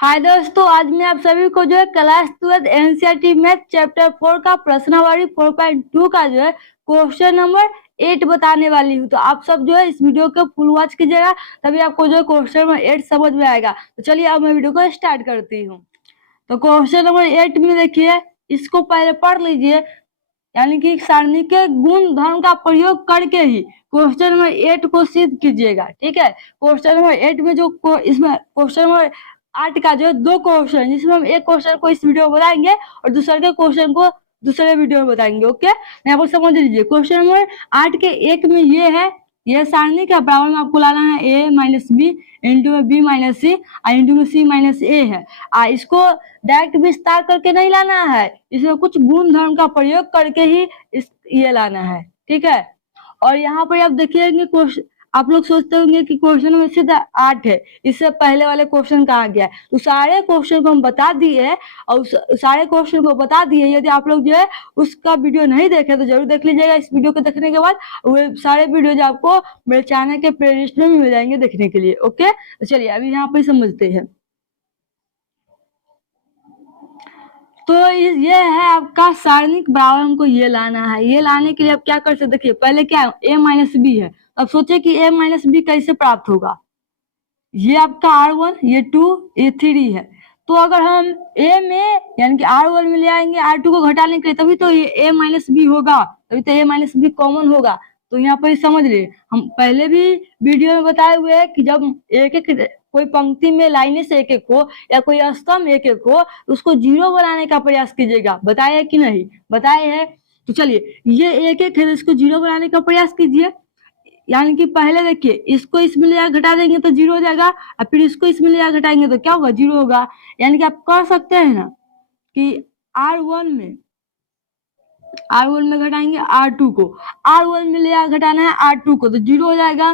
हाय दोस्तों, आज मैं आप सभी को जो है क्लास 12 एनसीईआरटी मैथ चैप्टर 4 का प्रश्नावली 4.2 का जो है क्वेश्चन नंबर 8 बताने वाली हूँ। तो आप सब जो है इस वीडियो को फुल वॉच कीजिएगा, तभी आपको जो है क्वेश्चन नंबर 8 समझ में आएगा। तो चलिए अब मैं वीडियो को स्टार्ट करती हूँ। तो क्वेश्चन नंबर 8 में देखिए, इसको पहले पढ़ लीजिए, यानी कि सारणी के गुण धर्म का प्रयोग करके ही क्वेश्चन नंबर 8 को सिद्ध कीजिएगा। ठीक है, क्वेश्चन नंबर 8 में जो इसमें क्वेश्चन नंबर 8 का जो है 2 क्वेश्चन, जिसमें हम एक क्वेश्चन को इस वीडियो में बताएंगे और दूसरे के क्वेश्चन को दूसरे वीडियो में बताएंगे। ओके, यहाँ पर समझ लीजिए क्वेश्चन नंबर 8 के 1 में ये है, यह सारणी का बराबर में आपको लाना है a माइनस बी इंटू में बी माइनस सी और इंटू में सी माइनस ए है। इसको डायरेक्ट विस्तार करके नहीं लाना है, इसमें कुछ गुण धर्म का प्रयोग करके ही ये लाना है। ठीक है, और यहाँ पर आप देखिएंगे क्वेश्चन, आप लोग सोचते होंगे कि क्वेश्चन में सीधा 8 है, इससे पहले वाले क्वेश्चन कहाँ गया है। तो सारे क्वेश्चन को हम बता दिए हैं, और सारे क्वेश्चन को बता दिए। यदि आप लोग जो है उसका वीडियो नहीं देखे तो जरूर देख लीजिएगा। इस वीडियो को देखने के बाद वो सारे वीडियो जो आपको मेरे चैनल के प्लेलिस्ट में मिल जाएंगे देखने के लिए। ओके, तो चलिए अभी यहाँ पर समझते हैं। तो ये है आपका सारणिक बराबर, हमको ये लाना है। ये लाने के लिए आप क्या कर सकते, देखिए पहले क्या है, a माइनस बी है। अब सोचे कि a माइनस बी कैसे प्राप्त होगा। ये आपका r1, ये 2, ये 3 है। तो अगर हम a में यानी कि r1 में ले आएंगे r2 को घटाने के लिए, तभी तो ये a माइनस बी होगा, तभी तो a माइनस बी कॉमन होगा। तो यहाँ पर समझ लिए, हम पहले भी वीडियो में बताए हुए हैं कि जब एक एक कोई पंक्ति में लाइनें से एक एक हो या कोई स्तंभ एक एक हो, उसको जीरो बनाने का प्रयास कीजिएगा। बताए है कि नहीं? बताए है। तो चलिए, ये एक एक है, इसको जीरो बनाने का प्रयास कीजिए। यानी कि पहले देखिए, इसको इसमें ले घटा देंगे तो जीरो हो जाएगा, और फिर इसको इसमें ले घटाएंगे तो क्या होगा, जीरो होगा। यानी कि आप कर सकते हैं ना कि R1 में घटाएंगे R2 को, R1 में ले घटाना है R2 को, तो जीरो हो जाएगा।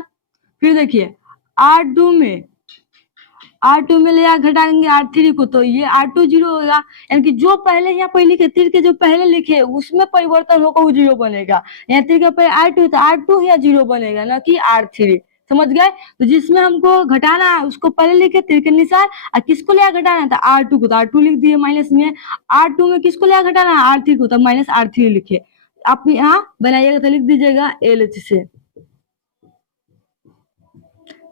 फिर देखिए R2 में ले घटाएंगे R3 को, तो ये R2 जीरो होगा। यानी कि जो पहले यहाँ पर लिखे, तीर के जो पहले लिखे उसमें परिवर्तन होगा, वो जीरो बनेगा। यहाँ तीर के पहले R2 तो R2 यहाँ जीरो बनेगा, ना कि R3। समझ गए? तो जिसमें हमको घटाना है उसको पहले लिखे तीर के निशान, और किसको ले घटाना है तो R2 को, तो R2 लिख दिए माइनस में। R2 में किसको ले घटाना है R3 को, तो माइनस R3 लिखे। आप यहाँ बनाइएगा तो लिख दीजिएगा LH से।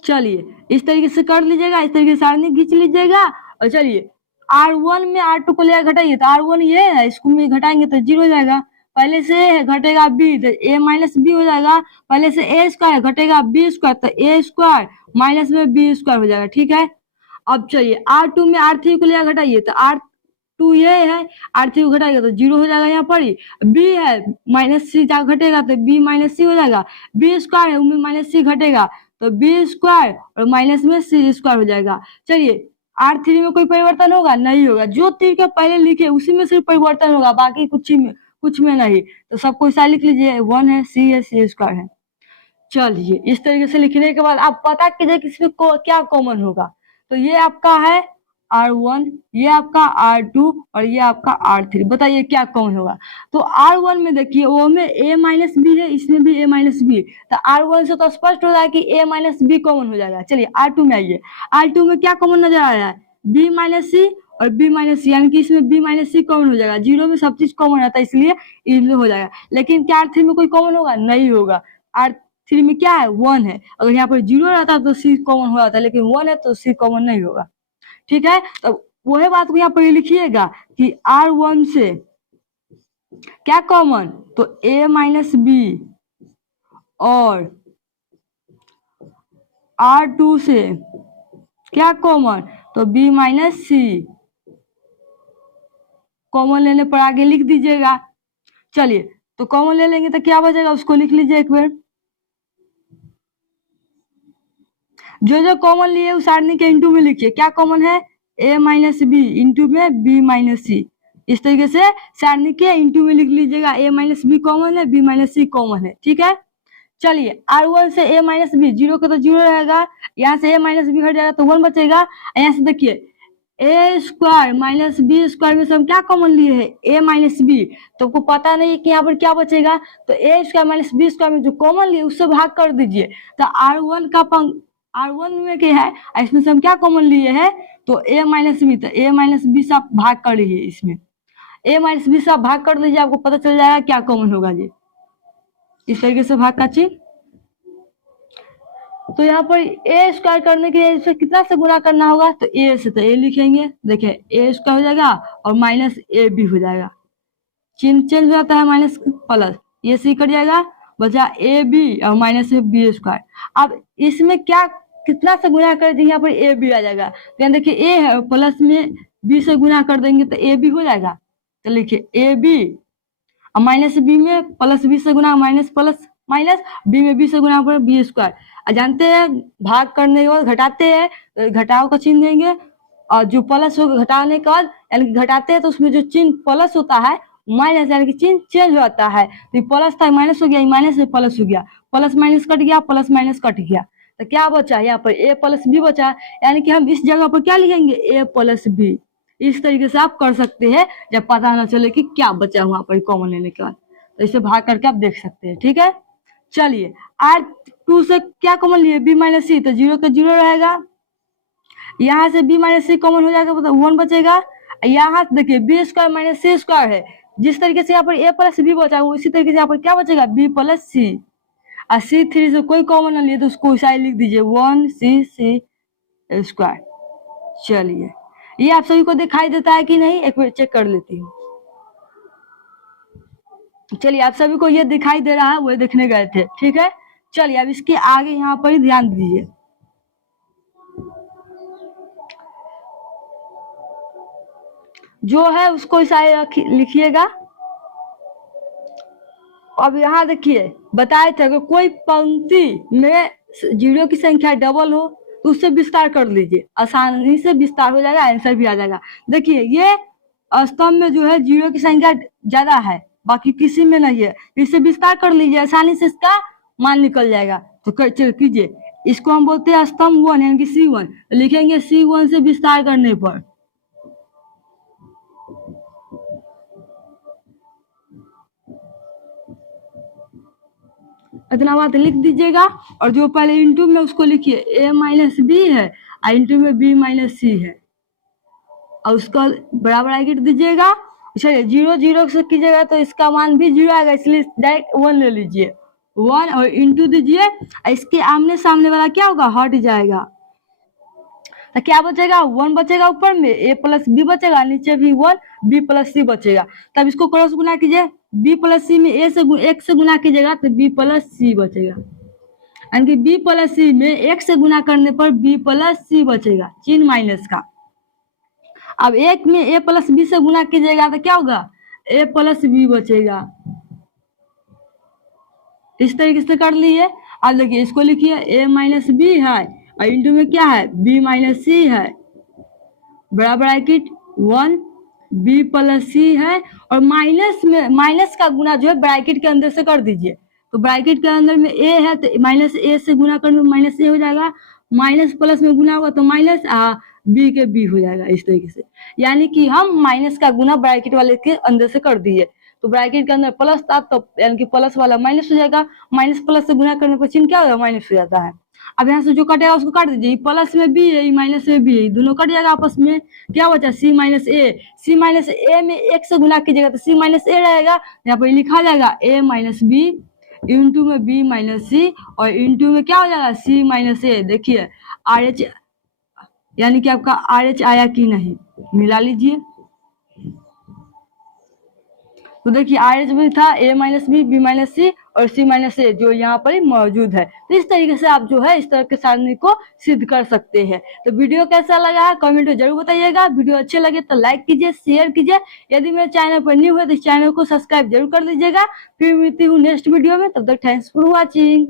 चलिए इस तरीके से कर लीजिएगा, इस तरीके से सारणी खींच लीजिएगा। और चलिए R1 में R2 को ले घटाइए, तो R1 ये है, इसको में घटाएंगे तो जीरो हो जाएगा। पहले से घटेगा b, तो a माइनस बी हो जाएगा। पहले से a स्क्वायर घटेगा b स्क्वायर, तो a स्क्वायर माइनस में b स्क्वायर हो जाएगा। ठीक है, अब चलिए R2 में R3 को ले घटाइए, तो R2 ये है, R3 को घटाएगा तो जीरो हो जाएगा। यहाँ पर ही b है, माइनस सी घटेगा तो b माइनस सी हो जाएगा। b स्क्वायर है, उनमें माइनस सी घटेगा तो बी स्क्वायर और माइनस में सी स्क्वायर हो जाएगा। चलिए R3 में कोई परिवर्तन होगा? नहीं होगा। जो तीर के पहले लिखे उसी में सिर्फ परिवर्तन होगा, बाकी कुछ में नहीं। तो सबको ऐसा लिख लीजिए, 1 है, सी है, सी स्क्वायर है। चलिए इस तरीके से लिखने के बाद आप पता कीजिए कि इसमें क्या कॉमन होगा। तो ये आपका है R1, ये आपका R2 और ये आपका R3। बताइए क्या कॉमन होगा। तो R1 में देखिए, वो में a माइनस बी है, इसमें भी a माइनस बी, तो R1 से तो स्पष्ट हो रहा है कि a माइनस बी कॉमन हो जाएगा। चलिए R2 में आइए, R2 में क्या कॉमन नजर आ रहा है, b माइनस सी और b माइनस सी, यानी कि इसमें b माइनस सी कॉमन हो जाएगा। जीरो में सब चीज कॉमन रहता है, इसलिए इसमें हो जाएगा। लेकिन क्या R3 में कोई कॉमन होगा? नहीं होगा। R3 में क्या है, 1 है। अगर यहाँ पर जीरो रहता तो सी कॉमन हो जाता, लेकिन 1 है तो सी कॉमन नहीं होगा। ठीक है, तो वही बात को यहाँ पर लिखिएगा कि R1 से क्या कॉमन, तो a माइनस बी, और R2 से क्या कॉमन, तो b माइनस सी। कॉमन लेने पर आगे लिख दीजिएगा। चलिए तो कॉमन ले लेंगे तो क्या बचेगा, उसको लिख लीजिए एक बार। जो कॉमन लिए उस सारणी के इंटू में लिखिए। क्या कॉमन है, a माइनस बी इंटू में b माइनस सी। इस तरीके से सारणी के इंटू में लिख लीजिएगा। a माइनस बी कॉमन है, b माइनस सी कॉमन है। ठीक है, चलिए R1 से a माइनस बी, जीरो का तो जीरो रहेगा, यहाँ से a माइनस बी हट जाएगा तो 1 बचेगा। यहाँ से देखिए a square minus B square में से हम क्या कॉमन लिए है, a माइनस बी। तो आपको पता नहीं है कि यहाँ पर क्या बचेगा, तो a square minus B square में जो कॉमन लिए उससे भाग कर दीजिए। तो R1 में क्या है, इसमें से हम क्या कॉमन लिए हैं, तो a माइनस बी, तो a माइनस बी से आप भाग कर लीजिए, इसमें a माइनस बी से आप भाग कर लीजिए, आपको पता चल जाएगा क्या कॉमन होगा जी। इस तरीके से भाग का चिन्ह। तो यहाँ पर ए स्क्वायर करने के लिए इसे कितना से गुना करना होगा, तो ए से, तो ए लिखेंगे, देखिए ए स्क्वायर हो जाएगा और माइनस ए बी हो जाएगा, चिन्ह चेंज हो जाता है, माइनस प्लस, ये सी कट जाएगा, बचा ए बी और माइनस बी स्क्वायर। अब इसमें क्या कितना से गुना कर देंगे, यहाँ पर ए बी आ जाएगा, तो यहाँ देखिए ए है प्लस में बी से गुना कर देंगे तो ए बी हो जाएगा, तो लिखिए ए बी और माइनस बी में प्लस बी से गुना माइनस प्लस माइनस, बी में बी से गुना पर बी स्क्वायर। जानते हैं भाग करने के बाद घटाते हैं तो घटाव का चिन्ह देंगे, और जो प्लस हो घटाने के बाद यानी कि घटाते हैं तो उसमें जो चिन्ह प्लस होता है माइनस यानी कि चिन्ह चेंज हो जाता है, तो प्लस था माइनस हो गया, माइनस से प्लस हो गया, प्लस माइनस कट गया, प्लस माइनस कट गया, तो क्या बचा यहाँ पर ए प्लस बी बचा, यानी कि हम इस जगह पर क्या लिखेंगे ए प्लस बी। इस तरीके से आप कर सकते हैं जब पता ना चले कि क्या बचा वहां पर कॉमन लेने के बाद, तो इसे भाग करके आप देख सकते हैं। ठीक है, चलिए R2 से क्या कॉमन लिए बी माइनस सी, तो जीरो का जीरो रहेगा, यहाँ से बी माइनस सी कॉमन हो जाएगा, मतलब 1 बचेगा, यहाँ से देखिए बी स्क्वायर माइनस सी स्क्वायर है, जिस तरीके से यहाँ पर ए प्लस बी बचा उसी तरीके से यहाँ पर क्या बचेगा बी प्लस सी, और C3 से कोई कॉमन ना लिए तो उसको ऐसा ही लिख दीजिए 1c स्क्वायर। चलिए ये आप सभी को दिखाई देता है कि नहीं, एक बार चेक कर लेती हूँ। चलिए आप सभी को ये दिखाई दे रहा है, वो देखने गए थे। ठीक है, चलिए अब इसके आगे यहाँ पर ध्यान दीजिए। जो है उसको ऐसा लिखिएगा। अब यहाँ देखिए बताए थे अगर कोई पंक्ति में जीरो की संख्या डबल हो तो उससे विस्तार कर लीजिए, आसानी से विस्तार हो जाएगा, आंसर भी आ जाएगा। देखिए ये स्तंभ में जो है जीरो की संख्या ज्यादा है, बाकी किसी में नहीं है, इससे विस्तार कर लीजिए, आसानी से इसका मान निकल जाएगा। तो कीजिए, इसको हम बोलते हैं स्तंभ 1 यानी कि C1, लिखेंगे C1 से विस्तार करने पर इतना बात लिख दीजिएगा, और जो पहले इंटू में उसको लिखिए a माइनस बी है और इंटू में b माइनस सी है, और उसका बराबर आगे दीजिएगा। चलिए जीरो जीरो से कीजिएगा तो इसका मान भी जीरो आएगा, इसलिए डायरेक्ट 1 ले लीजिए, 1 और इंटू दीजिए, इसके आमने सामने वाला क्या होगा हट जाएगा, तो क्या बचेगा 1 बचेगा, ऊपर में a प्लस बी बचेगा, नीचे भी 1 b प्लस सी बचेगा। तब इसको क्रॉस गुना कीजिए, b प्लस सी में a से 1 से गुना कीजिएगा तो b प्लस सी बचेगा, यानी कि b प्लस सी में 1 से गुना करने पर b प्लस सी बचेगा, चिन्ह माइनस का। अब 1 में a प्लस बी से गुना कीजिएगा तो क्या होगा a प्लस बी बचेगा। इस तरीके से कर लिए। अब देखिए इसको लिखिए a माइनस बी है और इंटू में क्या है b माइनस सी है, बराबर ब्रैकेट 1 b प्लस सी है, और माइनस में माइनस का गुना जो है ब्रैकेट के अंदर से कर दीजिए, तो ब्रैकेट के अंदर में a है तो माइनस a से गुना करने में माइनस a हो जाएगा, माइनस प्लस में गुना होगा तो माइनस b के b हो जाएगा। इस तरीके से यानी कि हम माइनस का गुना ब्रैकेट वाले के अंदर से कर दिए, तो ब्रैकेट के अंदर प्लस था तो यानी कि प्लस वाला माइनस हो जाएगा, माइनस प्लस से गुना करने पर चिन्ह क्या होगा माइनस हो जाता है। अब यहाँ से जो कटेगा उसको काट दीजिए, प्लस में बी है माइनस में बी है, दोनों कट जाएगा आपस में, क्या बचा सी माइनस ए में 1 से गुना कीजिएगा तो सी माइनस ए रहेगा, यहाँ पर लिखा जाएगा a माइनस बी इंटू में b माइनस सी और इंटू में क्या हो जाएगा c माइनस ए। देखिए RH यानी कि आपका RH आया कि नहीं, मिला लीजिए। तो देखिए RH भी था a minus B b minus C और c माइनस ए जो यहाँ पर मौजूद है। तो इस तरीके से आप जो है इस तरह के सारणी को सिद्ध कर सकते हैं। तो वीडियो कैसा लगा है कमेंट में जरूर बताइएगा। वीडियो अच्छे लगे तो लाइक कीजिए, शेयर कीजिए। यदि मेरे चैनल पर न्यू है तो इस चैनल को सब्सक्राइब जरूर कर लीजिएगा। फिर मिलती हूँ नेक्स्ट वीडियो में, तब तक थैंक्स फॉर वॉचिंग।